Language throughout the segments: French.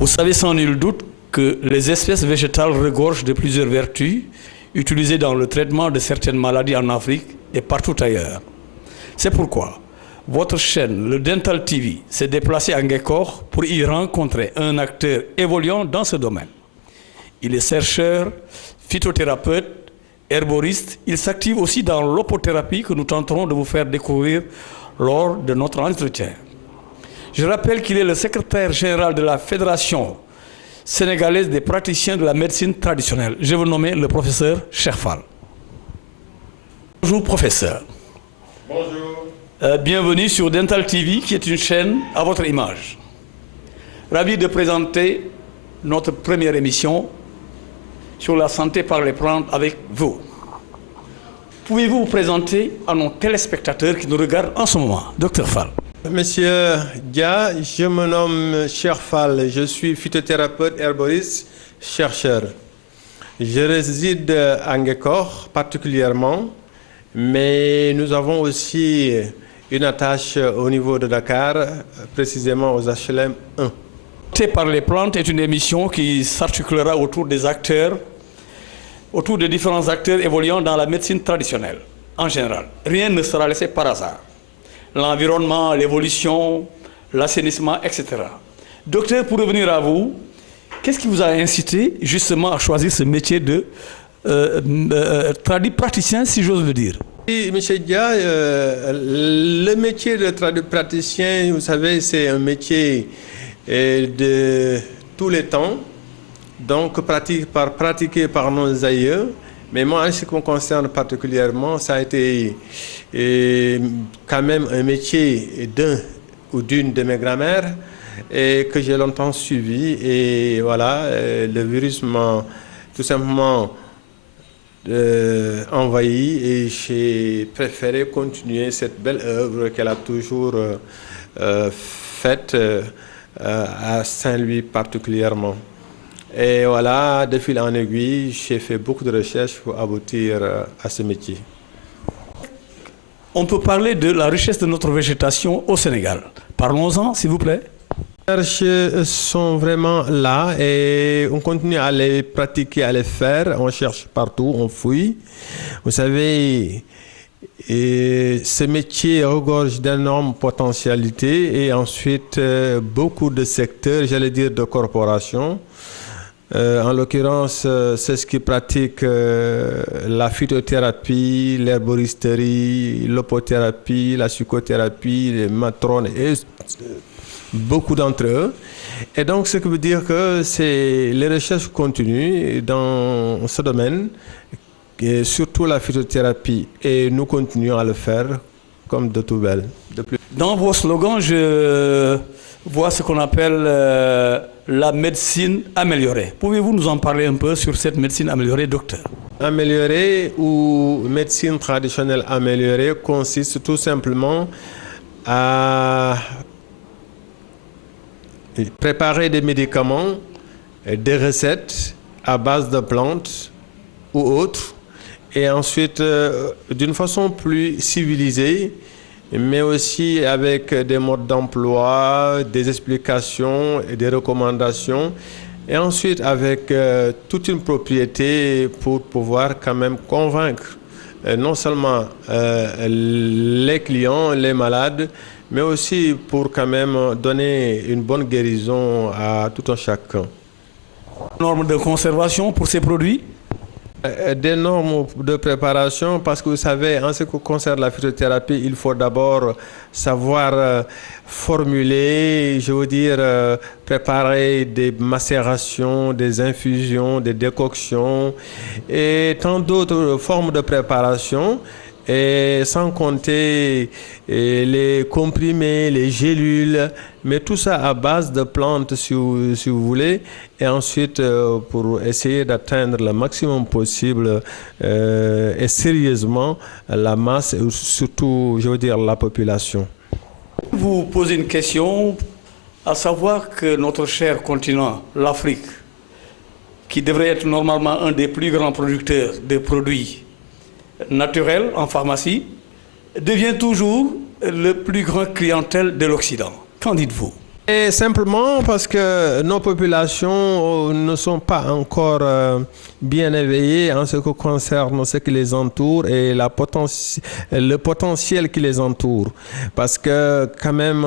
Vous savez sans nul doute que les espèces végétales regorgent de plusieurs vertus utilisées dans le traitement de certaines maladies en Afrique et partout ailleurs. C'est pourquoi votre chaîne, le Dental TV, s'est déplacée à Ngekor pour y rencontrer un acteur évoluant dans ce domaine. Il est chercheur, phytothérapeute, herboriste. Il s'active aussi dans l'opothérapie que nous tenterons de vous faire découvrir lors de notre entretien. Je rappelle qu'il est le secrétaire général de la Fédération sénégalaise des praticiens de la médecine traditionnelle. Je vous nomme le professeur Cheikh Fall. Bonjour professeur. Bonjour. Bienvenue sur Dental TV qui est une chaîne à votre image. Ravi de présenter notre première émission sur la santé par les plantes avec vous. Pouvez-vous vous présenter à nos téléspectateurs qui nous regardent en ce moment, Dr Fall? Monsieur Dia, je me nomme Cheikh Fall, je suis phytothérapeute, herboriste, chercheur. Je réside à Ngekor particulièrement, mais nous avons aussi une attache au niveau de Dakar, précisément aux HLM 1. Santé par les plantes est une émission qui s'articulera autour des acteurs, autour de différents acteurs évoluant dans la médecine traditionnelle, en général. Rien ne sera laissé par hasard. L'environnement, l'évolution, l'assainissement, etc. Docteur, pour revenir à vous, qu'est-ce qui vous a incité justement à choisir ce métier de praticien, si j'ose le dire? Oui, M. Dia, le métier de praticien, vous savez, c'est un métier de tous les temps, donc pratiqué par nos aïeux. Mais moi, en ce qui me concerne particulièrement, ça a été quand même un métier d'un ou d'une de mes grand-mères et que j'ai longtemps suivi. Et voilà, le virus m'a tout simplement envahi et j'ai préféré continuer cette belle œuvre qu'elle a toujours faite à Saint-Louis particulièrement. Et voilà, de fil en aiguille, j'ai fait beaucoup de recherches pour aboutir à ce métier. On peut parler de la richesse de notre végétation au Sénégal. Parlons-en, s'il vous plaît. Les recherches sont vraiment là et on continue à les pratiquer, à les faire. On cherche partout, on fouille. Vous savez, ce métier regorge d'énormes potentialités et ensuite beaucoup de secteurs, j'allais dire de corporations. En l'occurrence, c'est ce qui pratique la phytothérapie, l'herboristerie, l'opothérapie, la psychothérapie, les matrones et beaucoup d'entre eux. Et donc, ce qui veut dire que les recherches continuent dans ce domaine, et surtout la phytothérapie. Et nous continuons à le faire comme de tout belle. Dans vos slogans, je vois ce qu'on appelle la médecine améliorée. Pouvez-vous nous en parler un peu sur cette médecine améliorée, docteur? Améliorée ou médecine traditionnelle améliorée consiste tout simplement à préparer des médicaments, des recettes à base de plantes ou autres, et ensuite d'une façon plus civilisée, mais aussi avec des modes d'emploi, des explications et des recommandations, et ensuite avec toute une propriété pour pouvoir quand même convaincre non seulement les clients, les malades, mais aussi pour quand même donner une bonne guérison à tout un chacun. Normes de conservation pour ces produits? Des normes de préparation, parce que vous savez, en ce qui concerne la phytothérapie, il faut d'abord savoir formuler, je veux dire, préparer des macérations, des infusions, des décoctions et tant d'autres formes de préparation. Et sans compter les comprimés, les gélules, mais tout ça à base de plantes si vous voulez, et ensuite pour essayer d'atteindre le maximum possible et sérieusement la masse et surtout, je veux dire, la population. Vous posez une question, à savoir que notre cher continent, l'Afrique, qui devrait être normalement un des plus grands producteurs de produits naturel en pharmacie, devient toujours le plus grand clientèle de l'Occident. Qu'en dites-vous? Et simplement parce que nos populations ne sont pas encore bien éveillées en ce qui concerne ce qui les entoure et le potentiel qui les entoure. Parce que quand même,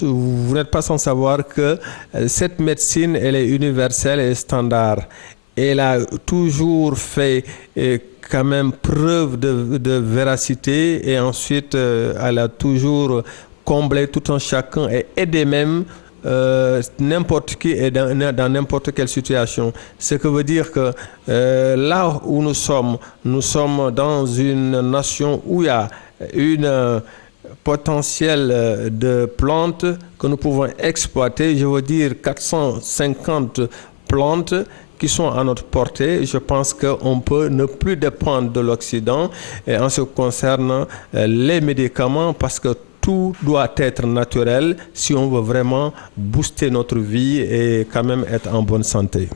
vous n'êtes pas sans savoir que cette médecine, elle est universelle et standard. Elle a toujours fait quand même preuve de véracité et ensuite elle a toujours comblé tout un chacun et aider même n'importe qui et dans n'importe quelle situation. Ce qui veut dire que là où nous sommes dans une nation où il y a une potentiel de plantes que nous pouvons exploiter, je veux dire 450 plantes qui sont à notre portée. Je pense qu'on peut ne plus dépendre de l'Occident en ce qui concerne les médicaments parce que tout doit être naturel si on veut vraiment booster notre vie et quand même être en bonne santé.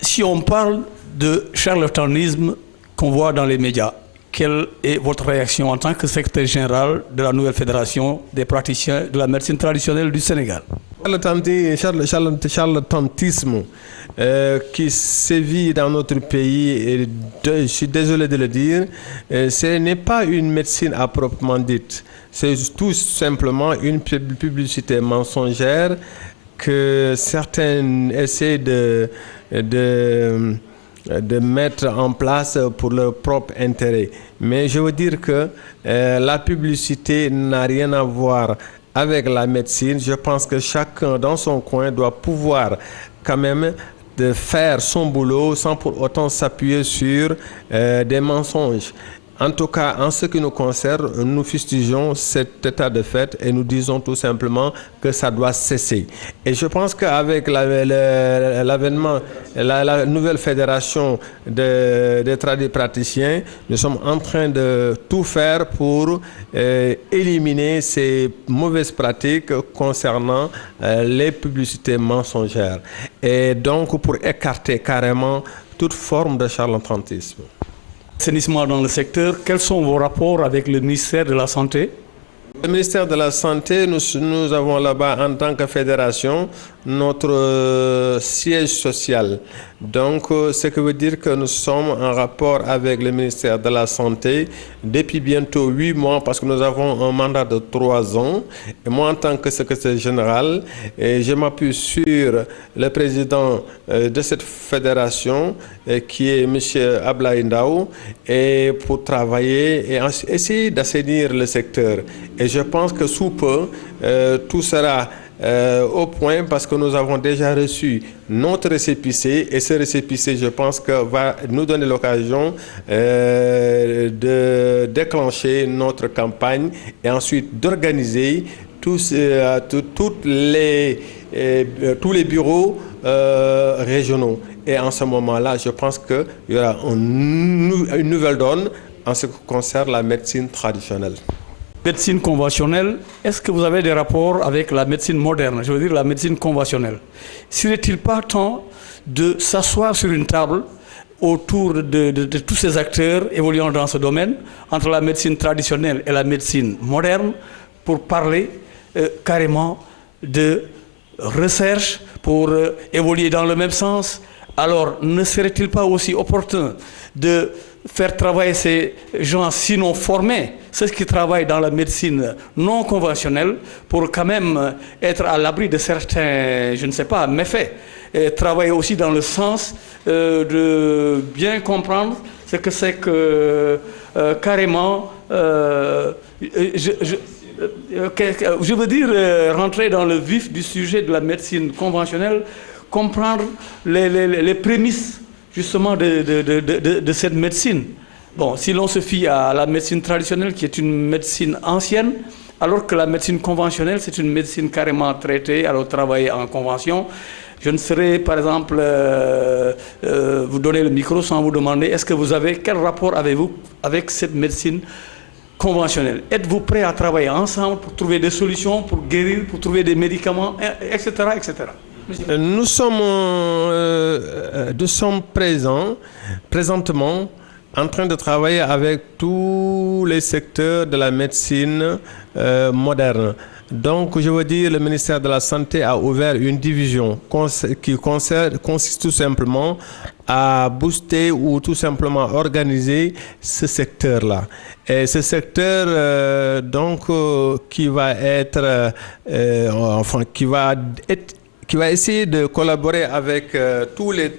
Si on parle de charlatanisme qu'on voit dans les médias, quelle est votre réaction en tant que secrétaire général de la nouvelle fédération des praticiens de la médecine traditionnelle du Sénégal? Charlatanisme qui sévit dans notre pays, et je suis désolé de le dire, ce n'est pas une médecine à proprement dite. C'est tout simplement une publicité mensongère que certains essaient de mettre en place pour leur propre intérêt. Mais je veux dire que la publicité n'a rien à voir avec la médecine. Je pense que chacun dans son coin doit pouvoir quand même de faire son boulot sans pour autant s'appuyer sur des mensonges. En tout cas, en ce qui nous concerne, nous fustigeons cet état de fait et nous disons tout simplement que ça doit cesser. Et je pense qu'avec l'avènement, la nouvelle fédération des praticiens, nous sommes en train de tout faire pour éliminer ces mauvaises pratiques concernant les publicités mensongères. Et donc pour écarter carrément toute forme de charlatanisme. Assainissement dans le secteur, quels sont vos rapports avec le ministère de la Santé? Le ministère de la Santé, nous avons là-bas en tant que fédération notre siège social. Donc, ce qui veut dire que nous sommes en rapport avec le ministère de la Santé depuis bientôt 8 mois parce que nous avons un mandat de 3 ans. Et moi, en tant que secrétaire général, je m'appuie sur le président de cette fédération qui est M. Ablaye Ndao et pour travailler et essayer d'assainir le secteur. Et je pense que sous peu, tout sera au point parce que nous avons déjà reçu notre récépissé et ce récépissé, je pense que va nous donner l'occasion de déclencher notre campagne et ensuite d'organiser tous les bureaux régionaux. Et en ce moment-là, je pense qu'il y aura une nouvelle donne en ce qui concerne la médecine traditionnelle. Médecine conventionnelle, est-ce que vous avez des rapports avec la médecine moderne, je veux dire la médecine conventionnelle? Serait-il pas temps de s'asseoir sur une table autour de tous ces acteurs évoluant dans ce domaine, entre la médecine traditionnelle et la médecine moderne, pour parler carrément de recherche, pour évoluer dans le même sens? Alors, ne serait-il pas aussi opportun de faire travailler ces gens sinon formés, ceux qui travaillent dans la médecine non conventionnelle, pour quand même être à l'abri de certains, je ne sais pas, méfaits, et travailler aussi dans le sens de bien comprendre ce que c'est que carrément, je veux dire, rentrer dans le vif du sujet de la médecine conventionnelle, comprendre les prémices justement de cette médecine. Bon, si l'on se fie à la médecine traditionnelle, qui est une médecine ancienne, alors que la médecine conventionnelle, c'est une médecine carrément traitée, alors travailler en convention. Je ne saurais, par exemple, vous donner le micro sans vous demander, est-ce que vous avez, quel rapport avez-vous avec cette médecine conventionnelle? Êtes-vous prêt à travailler ensemble pour trouver des solutions, pour guérir, pour trouver des médicaments, etc., etc.? Nous sommes présentement en train de travailler avec tous les secteurs de la médecine moderne. Donc, je veux dire, le ministère de la Santé a ouvert une division qui consiste tout simplement à booster ou tout simplement organiser ce secteur-là. Et ce secteur, qui va être, qui va essayer de collaborer avec tous les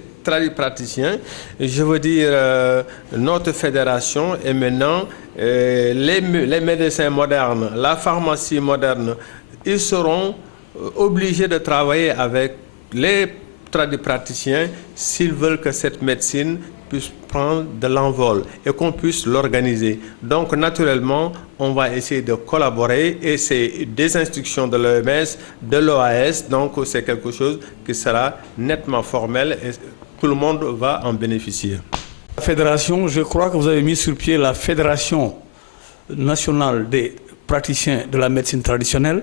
praticiens, je veux dire notre fédération et maintenant les médecins modernes, la pharmacie moderne, ils seront obligés de travailler avec les praticiens s'ils veulent que cette médecine puisse prendre de l'envol et qu'on puisse l'organiser. Donc naturellement, on va essayer de collaborer et c'est des instructions de l'OMS, de l'OAS, donc c'est quelque chose qui sera nettement formel et tout le monde va en bénéficier. La fédération, je crois que vous avez mis sur pied la Fédération nationale des praticiens de la médecine traditionnelle.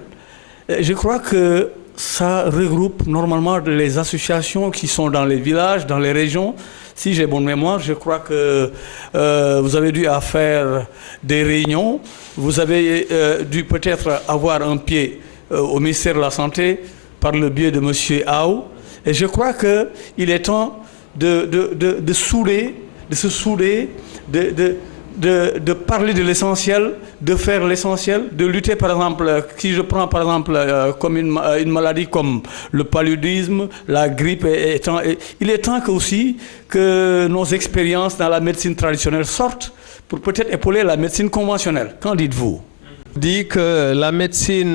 Je crois que ça regroupe normalement les associations qui sont dans les villages, dans les régions. Si j'ai bonne mémoire, je crois que vous avez dû faire des réunions. Vous avez dû peut-être avoir un pied au ministère de la Santé par le biais de M. Aou. Et je crois qu'il est temps de se souder, de parler de l'essentiel, de faire l'essentiel, de lutter par exemple, si je prends par exemple comme une maladie comme le paludisme, la grippe, il est temps aussi que nos expériences dans la médecine traditionnelle sortent pour peut-être épauler la médecine conventionnelle. Qu'en dites-vous ? Je dis que la médecine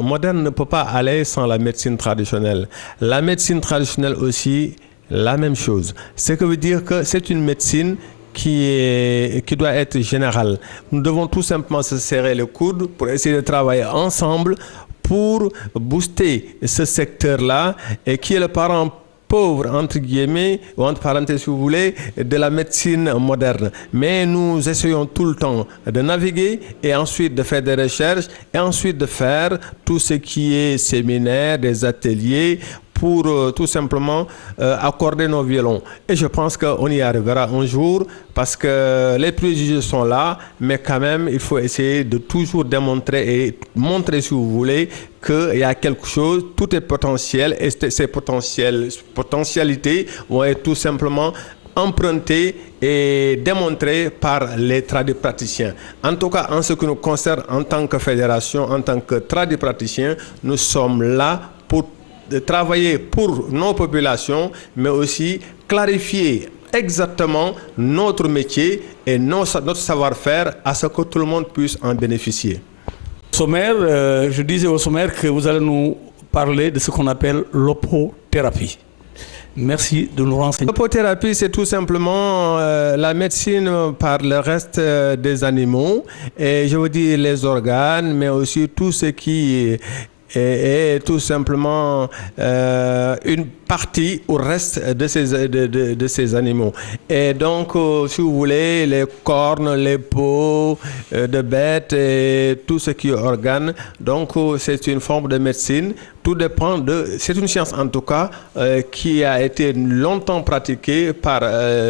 moderne ne peut pas aller sans la médecine traditionnelle. La médecine traditionnelle aussi, la même chose. Ce qui veut dire que c'est une médecine qui doit être générale. Nous devons tout simplement se serrer les coudes pour essayer de travailler ensemble pour booster ce secteur-là et qui est le parent pauvre, entre guillemets, ou entre parenthèses si vous voulez, de la médecine moderne. Mais nous essayons tout le temps de naviguer et ensuite de faire des recherches et ensuite de faire tout ce qui est séminaire, des ateliers pour tout simplement accorder nos violons. Et je pense qu'on y arrivera un jour parce que les préjugés sont là, mais quand même, il faut essayer de toujours démontrer et montrer, si vous voulez, qu'il y a quelque chose, tout est potentiel et ces potentialités vont être tout simplement empruntées et démontrées par les tradipraticiens. En tout cas, en ce qui nous concerne en tant que fédération, en tant que tradipraticiens, nous sommes là pour travailler pour nos populations, mais aussi clarifier exactement notre métier et notre savoir-faire à ce que tout le monde puisse en bénéficier. Sommaire, je disais au sommaire que vous allez nous parler de ce qu'on appelle l'opothérapie. Merci de nous renseigner. L'opothérapie, c'est tout simplement la médecine par le reste des animaux, et je veux dire les organes, mais aussi tout ce qui est tout simplement une partie au reste de ces animaux. Et donc, si vous voulez, les cornes, les peaux de bêtes et tout ce qui est organes, donc c'est une forme de médecine. Tout dépend c'est une science en tout cas qui a été longtemps pratiquée par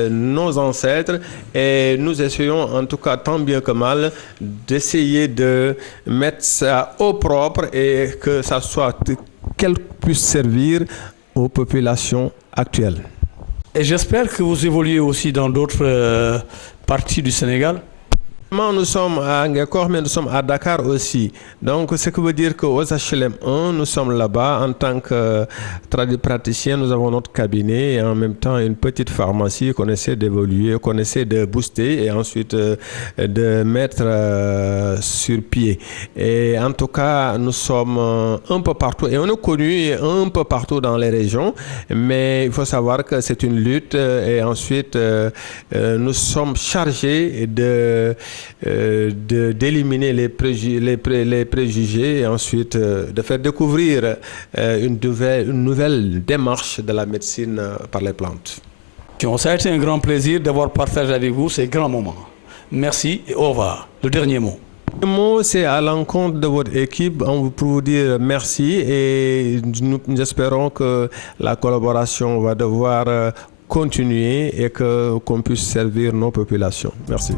nos ancêtres et nous essayons en tout cas tant bien que mal d'essayer de mettre ça au propre et que ça soit qu'elle puisse servir aux populations actuelles. Et j'espère que vous évoluez aussi dans d'autres parties du Sénégal. Nous sommes à Ngekor, mais nous sommes à Dakar aussi. Donc, ce qui veut dire qu'aux HLM 1, nous sommes là-bas en tant que praticien. Nous avons notre cabinet et en même temps une petite pharmacie qu'on essaie d'évoluer, qu'on essaie de booster et ensuite de mettre sur pied. Et en tout cas, nous sommes un peu partout et on est connu un peu partout dans les régions. Mais il faut savoir que c'est une lutte et ensuite nous sommes chargés d'éliminer les préjugés et ensuite de faire découvrir une nouvelle démarche de la médecine par les plantes. Ça a été un grand plaisir d'avoir partagé avec vous ces grands moments. Merci et au revoir. Le dernier mot. Le mot, c'est à l'encontre de votre équipe pour vous dire merci et nous espérons que la collaboration va devoir continuer et qu'on puisse servir nos populations. Merci.